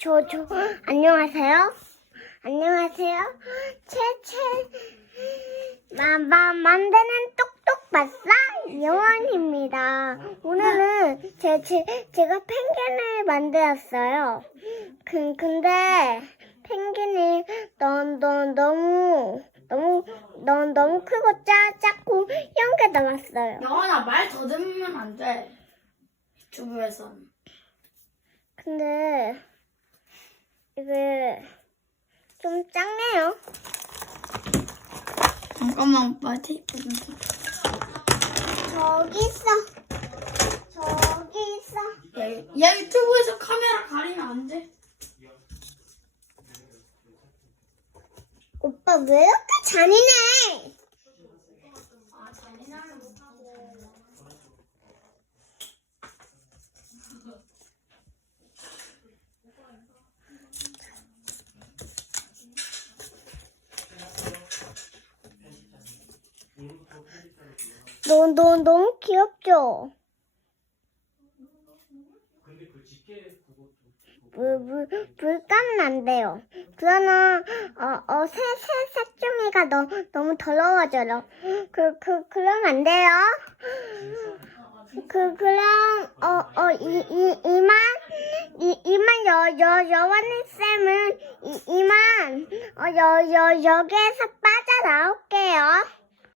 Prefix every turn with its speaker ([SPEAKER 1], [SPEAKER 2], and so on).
[SPEAKER 1] 저, 저, 안녕하세요. 안녕하세요. 채 채, 마, 마, 만드는 똑똑 박사 영원입니다. 오늘은 제, 제, 제가 펭귄을 만들었어요. 그, 근데, 펭귄이 너, 너, 너무, 너무, 너, 너무 크고 짜, 작고, 이런 게 나왔어요.
[SPEAKER 2] 영원아 말 더듬으면 안 돼. 유튜브에선.
[SPEAKER 1] 근데 이게 좀 작네요.
[SPEAKER 2] 잠깐만 오빠 테이프 좀 줘.
[SPEAKER 1] 저기 있어. 저기 있어.
[SPEAKER 2] 야, 야 유튜브에서 카메라 가리면 안 돼.
[SPEAKER 1] 오빠 왜 이렇게 잔인해?
[SPEAKER 2] 아 잔인하면 못하고.
[SPEAKER 1] 너, 너 너무 귀엽죠? 물, 물, 물 까면 안 돼요. 그러면, 어, 어, 새, 새, 새종이가 너, 너무 더러워져요. 그, 그, 그러면 안 돼요. 그, 그럼, 어, 어, 이, 이, 이만, 이, 이만, 여, 여, 여원님 쌤은, 이, 이만, 어, 여, 여, 여기에서 빠져나올게요.